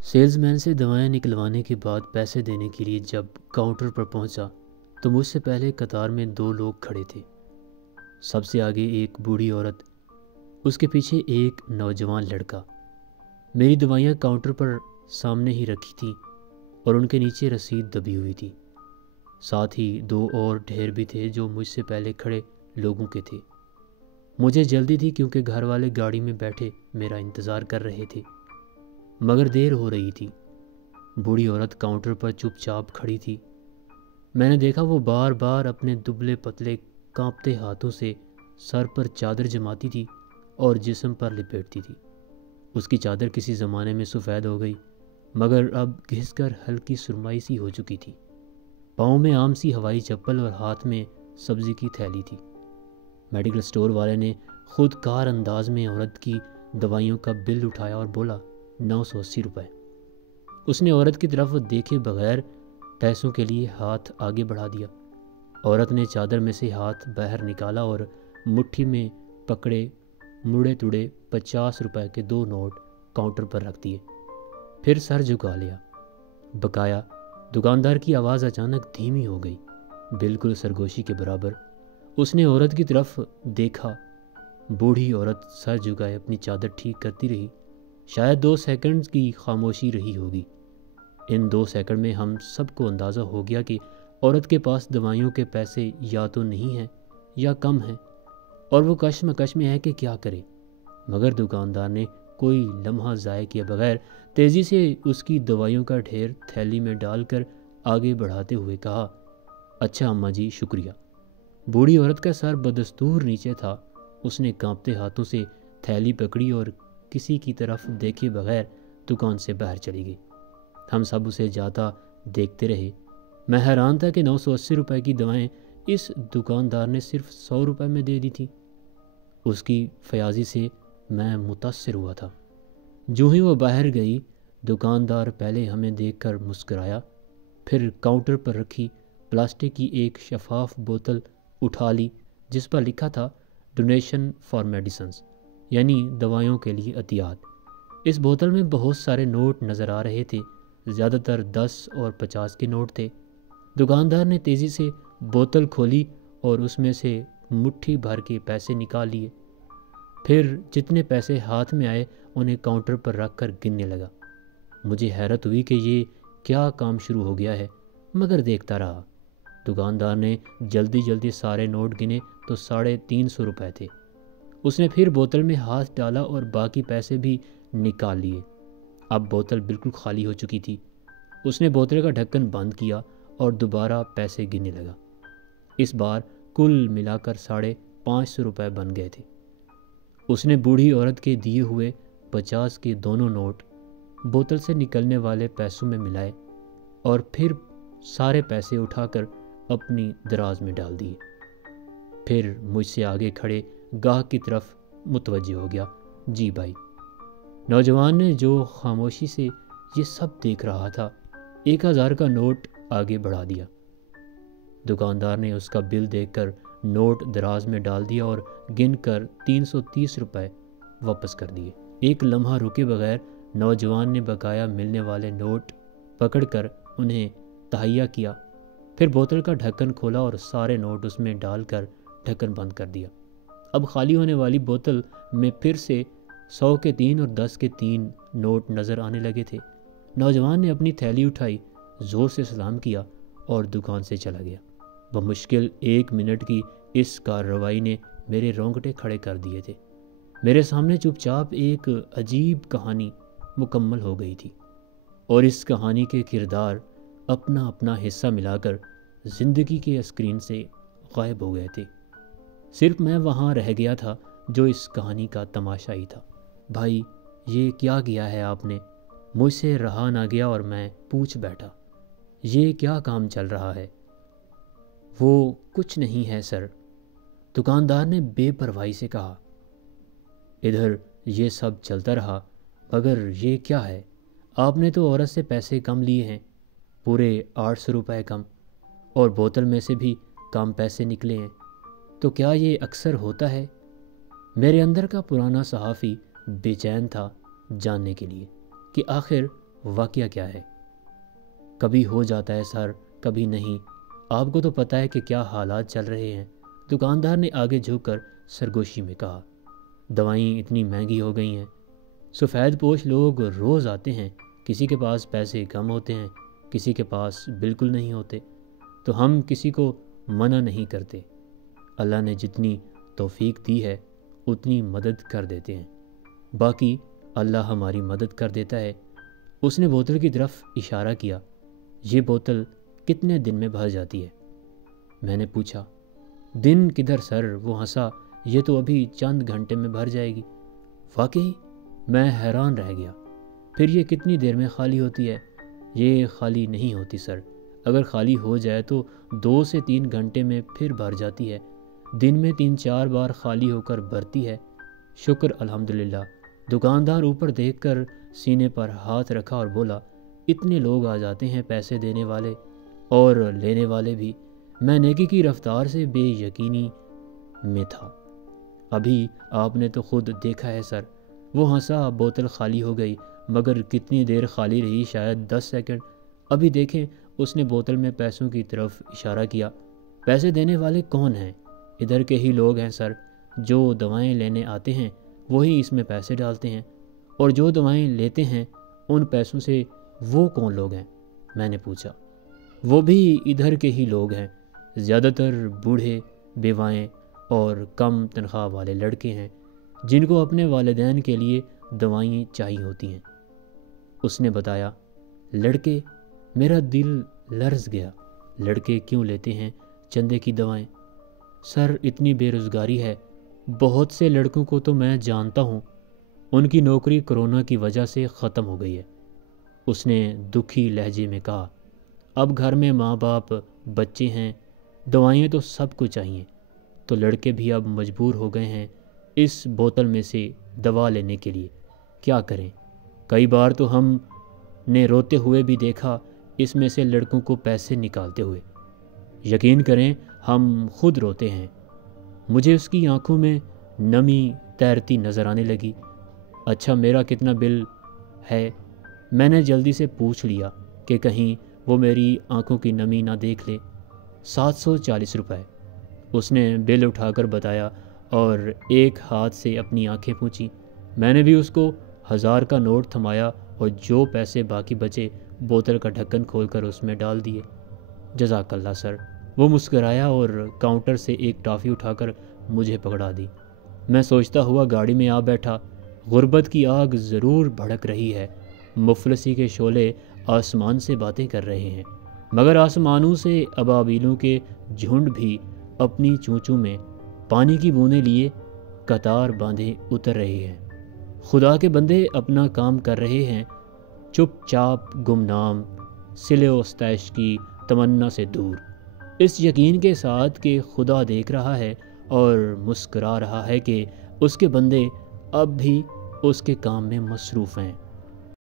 Sales man سے دوائیں نکلوانے کے بعد پیسے دینے کے لیے جب کاؤنٹر پر پہنچا تو مجھ سے پہلے قطار میں 2 لوگ کھڑے تھے۔ سب سے آگے ایک بوڑھی عورت، اس کے پیچھے ایک نوجوان لڑکا۔ میری دوائیاں کاؤنٹر پر سامنے ہی رکھی تھیں اور ان کے نیچے رسید دبی ہوئی تھی۔ ساتھ ہی 2 اور ڈھیر بھی تھے جو مجھ سے پہلے کھڑے لوگوں کے تھے۔ مجھے جلدی تھی کیونکہ گھر والے گاڑی میں بیٹھے میرا انتظار کر رہے تھے، مگر دیر ہو رہی تھی۔ بوڑھی عورت کاؤنٹر پر چپ چاپ کھڑی تھی۔ میں نے دیکھا وہ بار بار اپنے دبلے پتلے کانپتے ہاتھوں سے سر پر چادر جماتی تھی اور جسم پر لپیٹتی تھی۔ اس کی چادر کسی زمانے میں سفید ہو گئی مگر اب گھس کر ہلکی سرمائی سی ہو چکی تھی۔ پاؤں میں عام سی ہوائی چپل اور ہاتھ میں سبزی کی تھیلی تھی۔ میڈیکل سٹور والے نے خود کار انداز میں عورت کی دوائیوں کا بل اٹھایا اور بولا 980 روپے۔ اس نے عورت کی طرف دیکھے بغیر پیسوں کے لیے ہاتھ آگے بڑھا دیا۔ عورت نے چادر میں سے ہاتھ باہر نکالا اور مٹھی میں پکڑے مڑے تڑے 50 روپے کے 2 نوٹ کاؤنٹر پر رکھ دیے، پھر سر جھکا لیا۔ بقایا دکاندار کی آواز اچانک دھیمی ہو گئی، بالکل سرگوشی کے برابر۔ اس نے عورت کی طرف دیکھا۔ بوڑھی عورت سر جھکائے اپنی چادر ٹھیک کرتی رہی۔ شاید 2 سیکنڈ کی خاموشی رہی ہوگی۔ ان 2 سیکنڈ میں ہم سب کو اندازہ ہو گیا کہ عورت کے پاس دوائیوں کے پیسے یا تو نہیں ہیں یا کم ہیں، اور وہ کشمکش میں ہے کہ کیا کرے۔ مگر دکاندار نے کوئی لمحہ ضائع کیے بغیر تیزی سے اس کی دوائیوں کا ڈھیر تھیلی میں ڈال کر آگے بڑھاتے ہوئے کہا، اچھا اماں جی، شکریہ۔ بوڑھی عورت کا سر بدستور نیچے تھا۔ اس نے کانپتے ہاتھوں سے تھیلی پکڑی اور کسی کی طرف دیکھے بغیر دکان سے باہر چلی گئی۔ ہم سب اسے جاتا دیکھتے رہے۔ میں حیران تھا کہ 980 روپے کی دوائیں اس دکاندار نے صرف 100 روپے میں دے دی تھی۔ اس کی فیاضی سے میں متاثر ہوا تھا۔ جو ہی وہ باہر گئی، دکاندار پہلے ہمیں دیکھ کر مسکرایا، پھر کاؤنٹر پر رکھی پلاسٹک کی ایک شفاف بوتل اٹھا لی جس پر لکھا تھا ڈونیشن فار میڈیسنز، یعنی دوائیوں کے لیے عطیات۔ اس بوتل میں بہت سارے نوٹ نظر آ رہے تھے، زیادہ تر 10 اور 50 کے نوٹ تھے۔ دکاندار نے تیزی سے بوتل کھولی اور اس میں سے مٹھی بھر کے پیسے نکال لیے، پھر جتنے پیسے ہاتھ میں آئے انہیں کاؤنٹر پر رکھ کر گننے لگا۔ مجھے حیرت ہوئی کہ یہ کیا کام شروع ہو گیا ہے، مگر دیکھتا رہا۔ دکاندار نے جلدی جلدی سارے نوٹ گنے تو 350 روپے تھے۔ اس نے پھر بوتل میں ہاتھ ڈالا اور باقی پیسے بھی نکال لیے۔ اب بوتل بالکل خالی ہو چکی تھی۔ اس نے بوتل کا ڈھکن بند کیا اور دوبارہ پیسے گننے لگا۔ اس بار کل ملا کر 550 روپے بن گئے تھے۔ اس نے بوڑھی عورت کے دیے ہوئے 50 کے دونوں نوٹ بوتل سے نکلنے والے پیسوں میں ملائے اور پھر سارے پیسے اٹھا کر اپنی دراز میں ڈال دیے۔ پھر مجھ سے آگے کھڑے گاہک کی طرف متوجہ ہو گیا، جی بھائی۔ نوجوان نے جو خاموشی سے یہ سب دیکھ رہا تھا، 1000 کا نوٹ آگے بڑھا دیا۔ دکاندار نے اس کا بل دیکھ کر نوٹ دراز میں ڈال دیا اور گن کر 330 روپے واپس کر دیے۔ ایک لمحہ رکے بغیر نوجوان نے بقایا ملنے والے نوٹ پکڑ کر انہیں تہیا کیا، پھر بوتل کا ڈھکن کھولا اور سارے نوٹ اس میں ڈال کر ڈھکن بند کر دیا۔ اب خالی ہونے والی بوتل میں پھر سے 100 کے 3 اور 10 کے 3 نوٹ نظر آنے لگے تھے۔ نوجوان نے اپنی تھیلی اٹھائی، زور سے سلام کیا اور دکان سے چلا گیا۔ بمشکل 1 منٹ کی اس کارروائی نے میرے رونگٹے کھڑے کر دیے تھے۔ میرے سامنے چپ چاپ ایک عجیب کہانی مکمل ہو گئی تھی، اور اس کہانی کے کردار اپنا اپنا حصہ ملا کر زندگی کے اسکرین سے غائب ہو گئے تھے۔ صرف میں وہاں رہ گیا تھا جو اس کہانی کا تماشائی تھا۔ بھائی، یہ کیا کیا ہے آپ نے؟ مجھ سے رہا نہ گیا اور میں پوچھ بیٹھا، یہ کیا کام چل رہا ہے؟ وہ کچھ نہیں ہے سر، دکاندار نے بے پرواہی سے کہا۔ ادھر یہ سب چلتا رہا، مگر یہ کیا ہے؟ آپ نے تو عورت سے پیسے کم لیے ہیں، پورے 800 روپے کم، اور بوتل میں سے بھی کم پیسے نکلے ہیں، تو کیا یہ اکثر ہوتا ہے؟ میرے اندر کا پرانا صحافی بے چین تھا جاننے کے لیے کہ آخر واقعہ کیا ہے؟ کبھی ہو جاتا ہے سر، کبھی نہیں، آپ کو تو پتہ ہے کہ کیا حالات چل رہے ہیں، دکاندار نے آگے جھک کر سرگوشی میں کہا۔ دوائیں اتنی مہنگی ہو گئی ہیں، سفید پوش لوگ روز آتے ہیں، کسی کے پاس پیسے کم ہوتے ہیں، کسی کے پاس بالکل نہیں ہوتے، تو ہم کسی کو منع نہیں کرتے، اللہ نے جتنی توفیق دی ہے اتنی مدد کر دیتے ہیں، باقی اللہ ہماری مدد کر دیتا ہے۔ اس نے بوتل کی طرف اشارہ کیا۔ یہ بوتل کتنے دن میں بھر جاتی ہے؟ میں نے پوچھا۔ دن کدھر سر، وہ ہنسا، یہ تو ابھی چند گھنٹے میں بھر جائے گی۔ واقعی؟ میں حیران رہ گیا۔ پھر یہ کتنی دیر میں خالی ہوتی ہے؟ یہ خالی نہیں ہوتی سر، اگر خالی ہو جائے تو 2 سے 3 گھنٹے میں پھر بھر جاتی ہے، دن میں 3-4 بار خالی ہو کر بھرتی ہے۔ شکر الحمدللہ۔ دکاندار اوپر دیکھ کر سینے پر ہاتھ رکھا اور بولا، اتنے لوگ آ جاتے ہیں، پیسے دینے والے اور لینے والے بھی، میں نیکی کی رفتار سے بے یقینی میں تھا۔ ابھی آپ نے تو خود دیکھا ہے سر۔ وہ ہنسا۔ بوتل خالی ہو گئی، مگر کتنی دیر خالی رہی؟ شاید 10 سیکنڈ۔ ابھی دیکھیں۔ اس نے بوتل میں پیسوں کی طرف اشارہ کیا۔ پیسے دینے والے کون ہیں؟ ادھر کے ہی لوگ ہیں سر، جو دوائیں لینے آتے ہیں وہی اس میں پیسے ڈالتے ہیں، اور جو دوائیں لیتے ہیں ان پیسوں سے وہ کون لوگ ہیں؟ میں نے پوچھا۔ وہ بھی ادھر کے ہی لوگ ہیں، زیادہ تر بوڑھے، بیوائیں اور کم تنخواہ والے لڑکے ہیں جن کو اپنے والدین کے لیے دوائیں چاہیے ہوتی ہیں، اس نے بتایا۔ لڑکے؟ میرا دل لرز گیا۔ لڑکے کیوں لیتے ہیں چندے کی دوائیں؟ سر اتنی بے روزگاری ہے، بہت سے لڑکوں کو تو میں جانتا ہوں، ان کی نوکری کرونا کی وجہ سے ختم ہو گئی ہے، اس نے دکھی لہجے میں کہا۔ اب گھر میں ماں باپ، بچے ہیں، دوائیں تو سب کو چاہیے، تو لڑکے بھی اب مجبور ہو گئے ہیں اس بوتل میں سے دوا لینے کے لیے۔ کیا کریں؟ کئی بار تو ہم نے روتے ہوئے بھی دیکھا اس میں سے لڑکوں کو پیسے نکالتے ہوئے۔ یقین کریں ہم خود روتے ہیں۔ مجھے اس کی آنکھوں میں نمی تیرتی نظر آنے لگی۔ اچھا میرا کتنا بل ہے؟ میں نے جلدی سے پوچھ لیا کہ کہیں وہ میری آنکھوں کی نمی نہ دیکھ لے۔ 740 روپے، اس نے بل اٹھا کر بتایا اور ایک ہاتھ سے اپنی آنکھیں پوچھی۔ میں نے بھی اس کو 1000 کا نوٹ تھمایا اور جو پیسے باقی بچے بوتل کا ڈھکن کھول کر اس میں ڈال دیے۔ جزاک اللہ سر۔ وہ مسکرایا اور کاؤنٹر سے ایک ٹافی اٹھا کر مجھے پکڑا دی۔ میں سوچتا ہوا گاڑی میں آ بیٹھا۔ غربت کی آگ ضرور بھڑک رہی ہے، مفلسی کے شعلے آسمان سے باتیں کر رہے ہیں، مگر آسمانوں سے ابابیلوں کے جھنڈ بھی اپنی چونچوں میں پانی کی بوندیں لیے قطار باندھے اتر رہے ہیں۔ خدا کے بندے اپنا کام کر رہے ہیں، چپ چاپ، گمنام، صلہ و ستائش کی تمنا سے دور، اس یقین کے ساتھ کہ خدا دیکھ رہا ہے اور مسکرا رہا ہے کہ اس کے بندے اب بھی اس کے کام میں مصروف ہیں۔